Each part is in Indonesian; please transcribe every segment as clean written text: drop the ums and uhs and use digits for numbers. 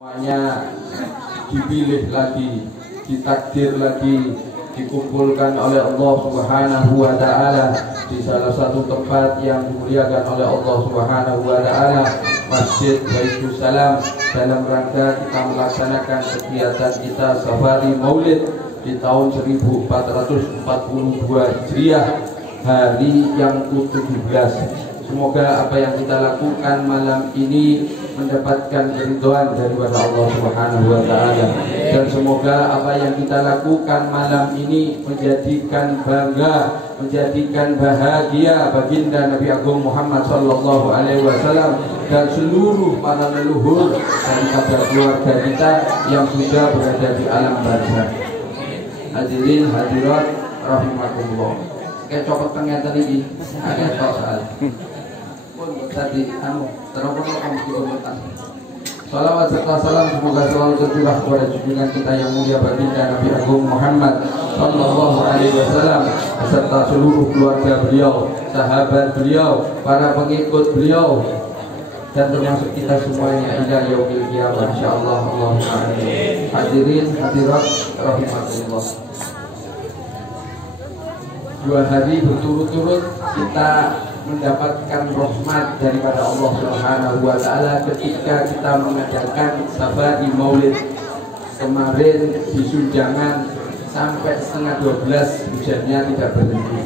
Semuanya dipilih lagi, ditakdir lagi, dikumpulkan oleh Allah Subhanahu wa Ta'ala di salah satu tempat yang dimuliakan oleh Allah Subhanahu wa Ta'ala, Masjid Baitus Salam, dalam rangka kita melaksanakan kegiatan kita Safari Maulid di tahun 1442 Hijriah, hari yang ke-17. Semoga apa yang kita lakukan malam ini mendapatkan keridhaan daripada Allah Subhanahu wa Ta'ala, dan semoga apa yang kita lakukan malam ini menjadikan bangga, menjadikan bahagia baginda Nabi Agung Muhammad sallallahu alaihi wasallam dan seluruh para leluhur daripada keluarga kita yang sudah berada di alam barzakh. Hadirin hadirat rahimakumullah. Kayak copot ternyata ini agak soal. Tadi terus salawat serta salam semoga selalu tercurah kepada junjungan kita yang mulia baginda Nabi Agung Muhammad sallallahu alaihi wasallam beserta seluruh keluarga beliau, sahabat beliau, para pengikut beliau, dan termasuk kita semuanya hingga yaumil qiyamah insyaallah. Allahumma amin. Hadirin hadirat rahimakumullah. 2 hari berturut-turut kita mendapatkan rahmat daripada Allah Subhanahu wa Ta'ala ketika kita mengadakan Safari Maulid. Kemarin di Sunjangan sampai setengah 12 hujannya tidak berhenti.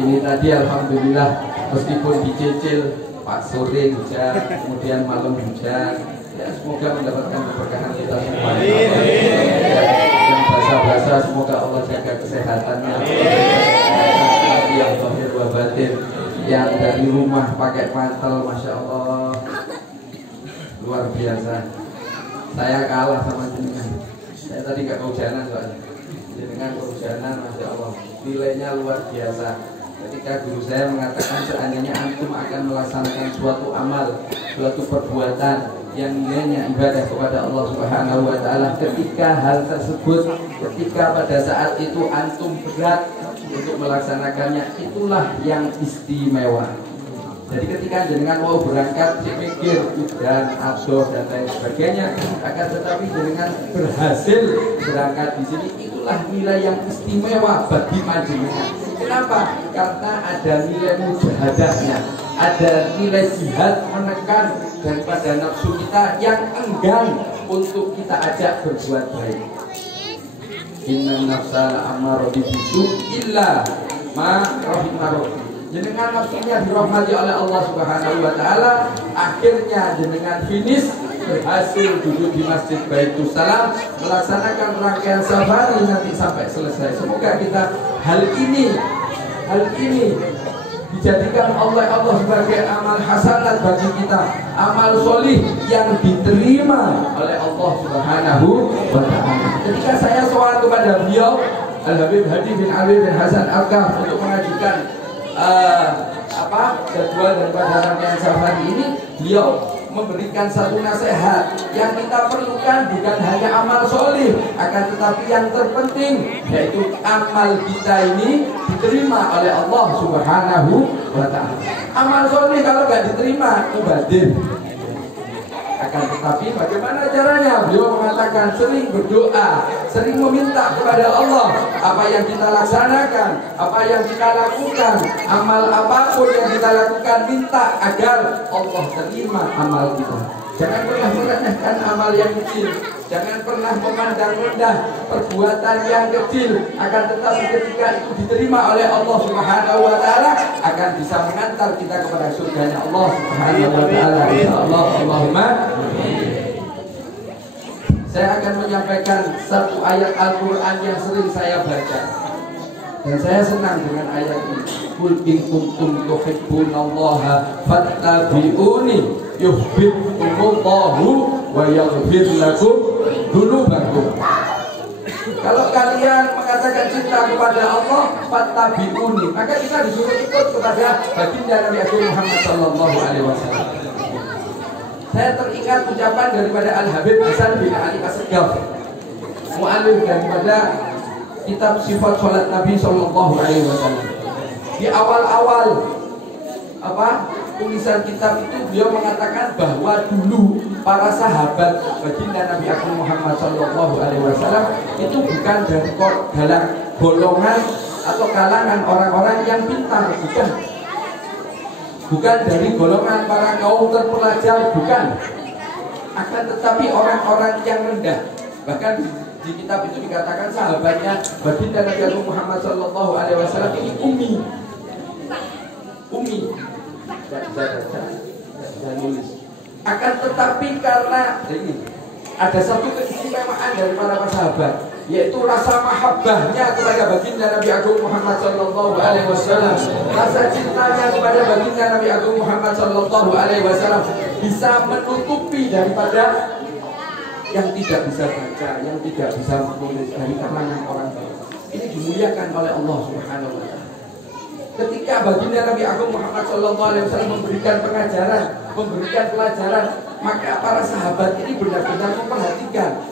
Ini tadi alhamdulillah meskipun dicicil Pak sore hujan, kemudian malam hujan, ya semoga mendapatkan keberkahan kita semua. Yang basah-basah semoga Allah jaga kesehatannya, yang zahir wa batin. Yang dari rumah pakai mantel, masya Allah, luar biasa. Saya kalah sama jenengan. Saya tadi gak kehujanan soalnya. Jenengan kehujanan, masya Allah, nilainya luar biasa. Ketika guru saya mengatakan seandainya antum akan melaksanakan suatu amal, suatu perbuatan yang nilainya ibadah kepada Allah Subhanahu wa Ta'ala, ketika hal tersebut, ketika pada saat itu antum berat untuk melaksanakannya, itulah yang istimewa. Jadi ketika jenengan mau berangkat dipikir hujan, adoh dan lain sebagainya, akan tetapi jenengan berhasil berangkat di sini, itulah nilai yang istimewa bagi panjenengan. Kenapa? Karena ada nilai mujahadahnya, ada nilai jihad menekan daripada nafsu kita yang enggan untuk kita ajak berbuat baik. Inna nafsa la'ammaratu bisu illa ma rahimah rabbi. Jenengan nafsunya dirahmati oleh Allah Subhanahu wa Ta'ala, akhirnya jenengan finish berhasil duduk di Masjid Baitus Salam melaksanakan rangkaian safari nanti sampai selesai. Semoga kita hal ini dijadikan oleh Allah sebagai amal hasanat bagi kita, amal solih yang diterima oleh Allah Subhanahu wa Ta'ala. Ketika saya soal kepada beliau Al-Habib Hadi bin Ali bin Hasan Al-Kaf untuk mengajukan jadwal daripada rangkaian safari ini, beliau memberikan satu nasihat yang kita perlukan bukan hanya amal solih, akan tetapi yang terpenting yaitu amal kita ini diterima oleh Allah Subhanahu wa Ta'ala. Amal solih kalau nggak diterima mubadir. Akan tetapi bagaimana caranya? Beliau mengatakan sering berdoa, sering meminta kepada Allah apa yang kita laksanakan, apa yang kita lakukan, amal apapun yang kita lakukan, minta agar Allah terima amal kita. Jangan pernah meremehkan amal yang kecil, jangan pernah memandang rendah perbuatan yang kecil, akan tetapi ketika itu diterima oleh Allah Subhanahu wa Ta'ala akan bisa mengantar kita kepada surganya Allah Subhanahu wa Ta'ala. Insyaallah. Allahumma. Saya akan menyampaikan satu ayat Al-Quran yang sering saya baca dan saya senang dengan ayat ini. Qul in kuntum tuhibbunallaha fattabi'uni yuhibbukumullahu wa yaghfir lakum dzunubakum. Kalau kalian mengatakan cinta kepada Allah, fattabi'uni, maka kita disuruh ikut kepada baginda Nabi Agung Muhammad sallallahu alaihi wasallam. Saya teringat ucapan daripada Al-Habib Hasan bin Ali As-Segaf, mu'alif daripada kitab sifat sholat Nabi sallallahu alaihi wasallam. Di awal-awal tulisan kitab itu beliau mengatakan bahwa dulu para sahabat baginda Nabi Agung Muhammad SAW itu bukan dari golongan atau kalangan orang-orang yang pintar, bukan dari golongan para kaum terpelajar, bukan, akan tetapi orang-orang yang rendah. Bahkan di kitab itu dikatakan sahabatnya baginda Nabi Agung Muhammad SAW ini ummi. Dan nulis. Akan tetapi karena ini ada satu keistimewaan dari para sahabat, yaitu rasa mahabbahnya kepada baginda Nabi Agung Muhammad SAW, rasa cintanya kepada baginda Nabi Agung Muhammad SAW bisa menutupi daripada yang tidak bisa baca, yang tidak bisa menulis dari kalangan orang lain. Ini dimuliakan oleh Allah Subhanahu wa Ta'ala. Ketika baginda Nabi Agung Muhammad SAW memberikan pengajaran, memberikan pelajaran, maka para sahabat ini benar-benar memperhatikan.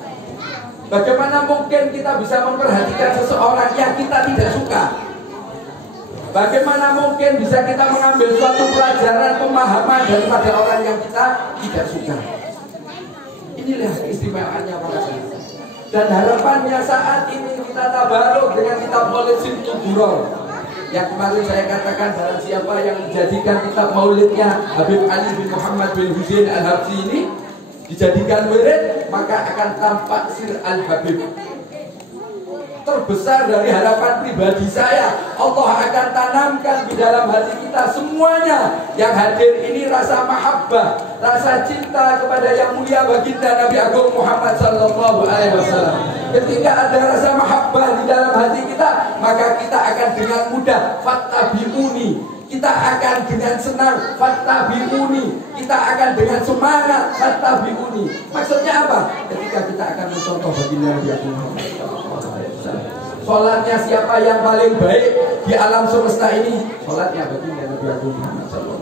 Bagaimana mungkin kita bisa memperhatikan seseorang yang kita tidak suka? Bagaimana mungkin bisa kita mengambil suatu pelajaran, pemahaman daripada orang yang kita tidak suka? Inilah keistimewaannya para sahabat. Dan harapannya saat ini kita tabaruk dengan kitab Maulid Simtuduror. Yang kemarin saya katakan, barang siapa yang menjadikan kitab maulidnya Habib Ali bin Muhammad bin Husain Al-Habsyi ini dijadikan wirid, maka akan tampak sir Al-Habib. Terbesar dari harapan pribadi saya, Allah akan tanamkan di dalam hati kita semuanya yang hadir ini rasa mahabbah, rasa cinta kepada yang mulia baginda Nabi Agung Muhammad SAW. Ketika ada rasa mahabbah di dalam hati kita, maka kita akan dengan mudah fattabi'uni, kita akan dengan senang fattabi'uni, kita akan dengan semangat fattabi'uni. Maksudnya apa? Ketika kita akan mencontoh baginda Nabi Agung Muhammad SAW. Sholatnya siapa yang paling baik di alam semesta ini? Sholatnya baginda Nabi Agung Muhammad SAW.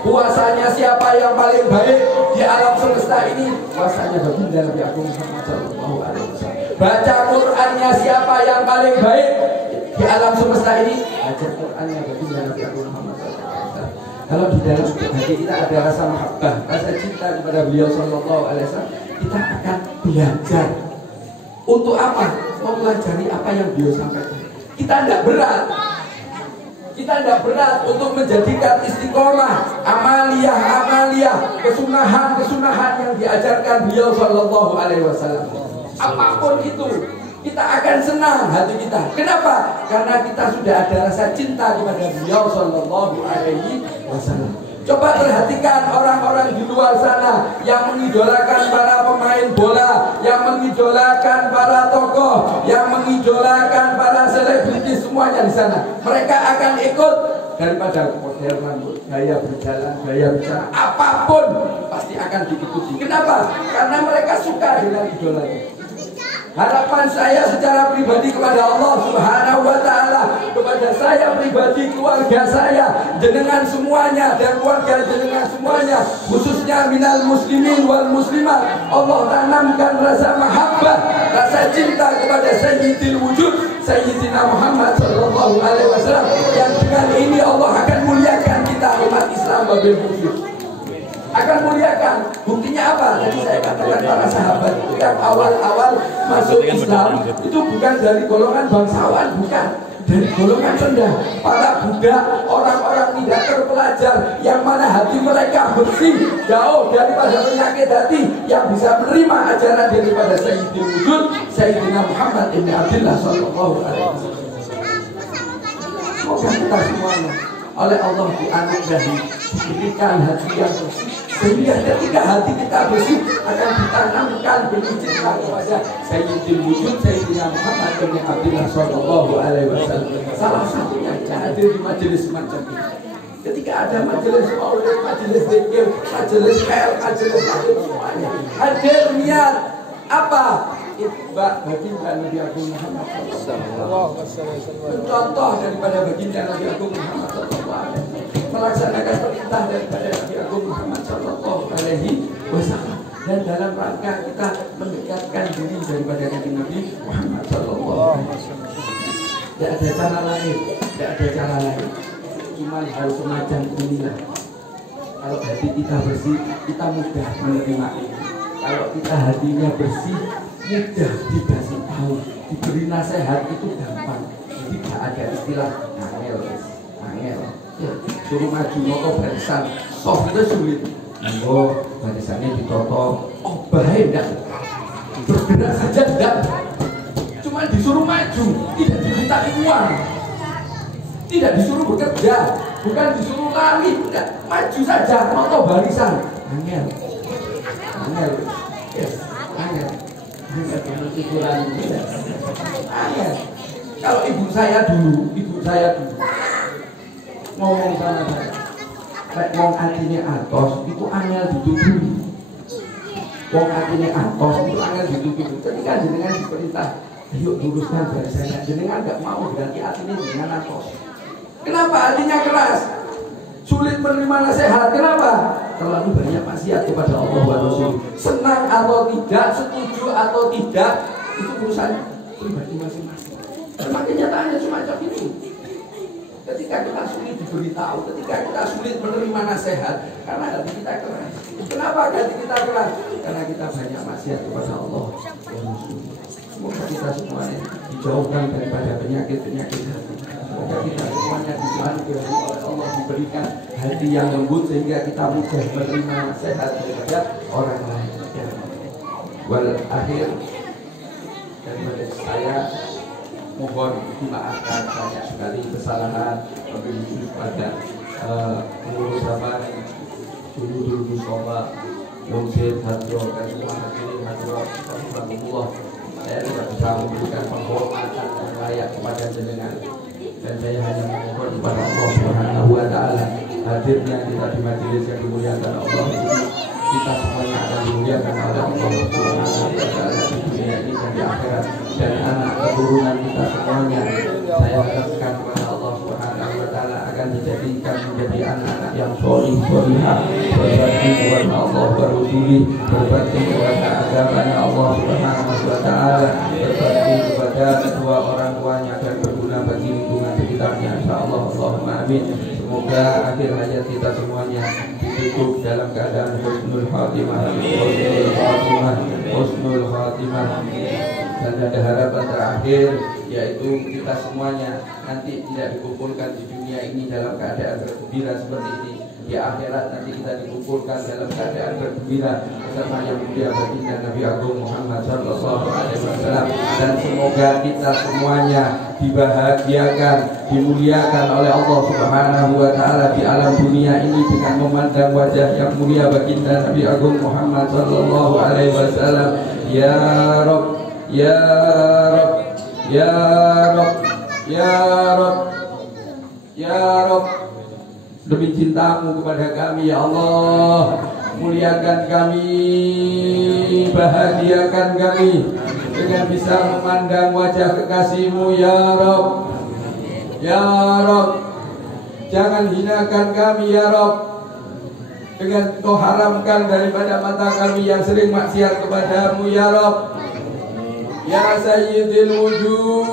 Puasanya siapa yang paling baik di alam semesta ini? Puasanya baginda Nabi Agung Muhammad SAW. Baca Qur'annya siapa yang paling baik di alam semesta ini? Baca Qur'annya baginda Nabi Agung Muhammad SAW. Kalau di dalam hati kita ada rasa mahabbah, rasa cinta kepada beliau SAW, kita akan belajar. Untuk apa? Mempelajari apa yang beliau sampaikan. Kita tidak berat. Kita tidak berat untuk menjadikan istiqomah, amaliyah, kesunahan yang diajarkan beliau SAW. Apapun itu, kita akan senang hati kita. Kenapa? Karena kita sudah ada rasa cinta kepada beliau SAW. Coba perhatikan orang-orang di luar sana yang mengidolakan para pemain bola, yang mengidolakan para tokoh, yang mengidolakan para selebritis, semuanya di sana. Mereka akan ikut daripada modern, gaya berjalan, gaya bicara, apapun pasti akan diikuti. Kenapa? Karena mereka suka dengan idolanya. Harapan saya secara pribadi kepada Allah Subhanahu wa Ta'ala, kepada saya pribadi, keluarga saya, jenengan semuanya dan keluarga jenengan semuanya, khususnya minal muslimin wal muslimat, Allah tanamkan rasa mahabbah, rasa cinta kepada Sayyidil Wujud, Sayyidina Muhammad sallallahu alaihi wasallam, yang dengan ini Allah akan muliakan kita umat Islam wabil wujud. Akan muliakan. Buktinya apa? Tadi saya katakan para sahabat itu yang awal-awal masuk Islam itu bukan dari golongan bangsawan, bukan, dari golongan rendah, para budak, orang-orang tidak terpelajar, yang mana hati mereka bersih, jauh daripada penyakit hati, yang bisa menerima ajaran daripada Sayyidil Wujud, Sayyidina Muhammad ibn Abdullah sallallahu alaihi wasallam. Semoga kita semuanya oleh Allah dianugerahi, diberikan hati yang bersih, sehingga ketika hati kita bersih akan ditanamkan benih cinta kepada Sayyidil Wujud, Sayyidina Muhammad bin Abdullah sallallahu alaihi wasallam. Salah satunya hadir di majelis semacam ini. Ketika ada majelis maulid, majelis zikir, majelis khair, majelis semuanya hadir niat apa? Itba baginda Nabi Agung Muhammad sallallahu alaihi wasallam. Contoh daripada baginda Nabi Agung Muhammad sallallahu alaihi wasallam, melaksanakan perintah daripada Nabi Agung Muhammad sallallahu alaihi wasallam, dan dalam rangka kita mendekatkan diri daripada Nabi Muhammad sallallahu alaihi wasallam. Tidak ada cara lain, tidak ada cara lain. Cuma hal semacam inilah Kalau hati kita bersih, kita mudah menerima ini. Kalau kita hatinya bersih, mudah dikasih tahu, diberi nasihat itu gampang. Jadi tidak ada istilah angel. Suruh maju noto barisan, soft itu sulit. Oh, barisannya ditoto, bahaya enggak? Bergerak saja enggak? Cuma disuruh maju, tidak diminta uang, tidak disuruh bekerja, bukan disuruh lari, enggak, maju saja, noto barisan. Angel, yes, angel ukuran, angel. Kalau ibu saya dulu ngomong sama saya, wong artinya atos itu angel dituduh. Wong artinya atos itu angel dituduh. Ketika jenengan diperintah, ayo luruskan barisannya, jenengan nggak mau ganti artinya dengan atos. Kenapa artinya keras? Sulit menerima nasihat. Kenapa? Terlalu banyak maksiat kepada Allah wa Rasul. Senang atau tidak, setuju atau tidak, itu urusan pribadi masing-masing. Memang kenyataannya semacam itu. Ketika kita sulit diberitahu, ketika kita sulit menerima nasihat, karena hati kita keras. Kenapa hati kita keras? Karena kita banyak maksiat kepada Allah dan Rasul. Semoga kita semuanya dijauhkan daripada penyakit-penyakit hati. Semoga kita semuanya dianugerahi oleh Allah, diberikan hati yang lembut sehingga kita mudah menerima nasihat daripada orang lain. Wal akhir daripada saya, mohon dimaafkan banyak sekali kesalahan menuju pada pengurus zaman dulu Mustafa Yusuf Hadro dan semua hadirin hadirat rahimahullah. Saya tidak bisa memberikan penghormatan yang layak kepada jenengan, dan saya hanya memohon kepada Allah Subhanahu wa taala hadirnya kita di majelis yang dimuliakan Allah ini, kita semuanya akan dimuliakan oleh Allah Subhanahu wa taala di dunia ini dan di akhirat, dan anak keturunan kita semuanya saya harapkan kepada Allah Subhanahu wa taala akan dijadikan menjadi anak-anak yang sholihah, berbakti kepada Allah wa Rasulih, berbakti kepada agamanya Allah Subhanahu wa taala, berbakti kepada kedua orang tuanya dan berguna bagi lingkungan sekitarnya, insyaallah. Allahumma amin. Semoga akhir hayat kita semuanya ditutup dalam keadaan husnul khatimah. Dan ada harapan terakhir, yaitu kita semuanya nanti tidak dikumpulkan di dunia ini dalam keadaan bergembira seperti ini. Di akhirat nanti kita dikumpulkan dalam keadaan bergembira bersama yang mulia baginda Nabi Agung Muhammad sallallahu alaihi wasallam. Dan semoga kita semuanya dibahagiakan, dimuliakan oleh Allah Subhanahu wa taala di alam dunia ini dengan memandang wajah yang mulia baginda Nabi Agung Muhammad sallallahu alaihi wasallam. Ya Rabb, ya Rabb, ya Rabb, ya Rabb, ya Rabb, demi cintamu kepada kami ya Allah, muliakan kami, bahagiakan kami dengan bisa memandang wajah kekasihmu ya Rabb, ya Rabb. Jangan hinakan kami ya Rabb, dengan kau haramkan daripada mata kami yang sering maksiat kepadamu ya Rabb. Ya Sayyidil Wujud,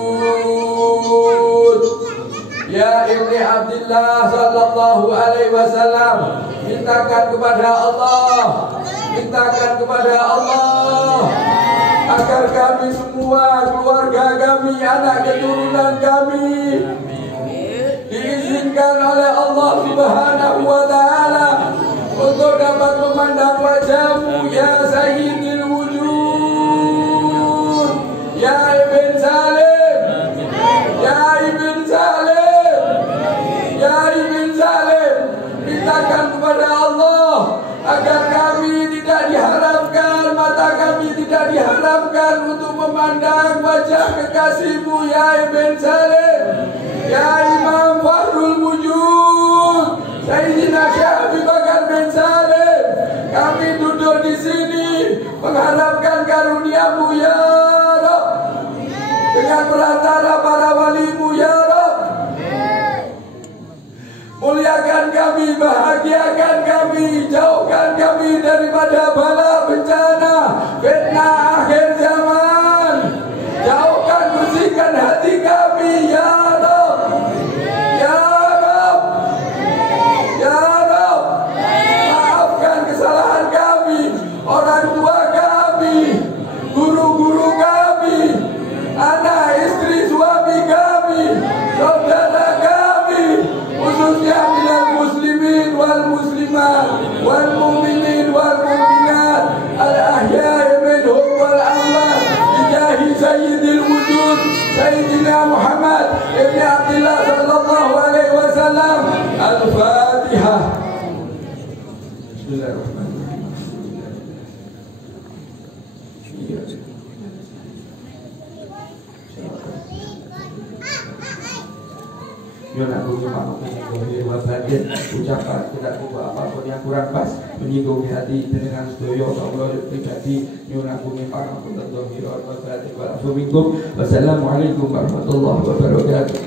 ya Ibni Abdillah sallallahu alaihi wasallam, mintakan kepada Allah, mintakan kepada Allah agar kami semua, keluarga kami, anak keturunan kami diizinkan oleh Allah Subhanahu wa taala untuk dapat memandang wajahmu ya Sayyidil Wujud, ya Ibn Salim, ya Ibn Salim, ya Ibn Salim. Mintakan kepada Allah agar kami tidak diharamkan, mata kami tidak diharamkan untuk memandang wajah kekasihmu ya Ibn Salim, ya Imam Fahrul Wujud Sayyidina Syekh Habib Bakar bin Salim. Kami duduk di sini mengharapkan karuniamu ya Rabb, dengan perantara para walimu ya Rabb. Muliakan kami, bahagiakan kami, jauhkan kami daripada bala bencana fitnah akhir zaman. Jauhkan, bersihkan hati kami ya Rabb, ya Rabb, ya Rabb. والمسلمات والمؤمنين والمؤمنات الأحياء منهم والأموات بجاه سيد الوجود سيدنا محمد ابن عبد الله صلى الله عليه وسلم. الفاتحة. بسم الله الرحمن الرحيم. Ucapan tidak ubah apapun yang kurang pas menyinggung hati dengan sedoyo Allah pribadi nyunakuni para putadhahirun wa batin wa afuminkum. Wassalamualaikum warahmatullahi wabarakatuh.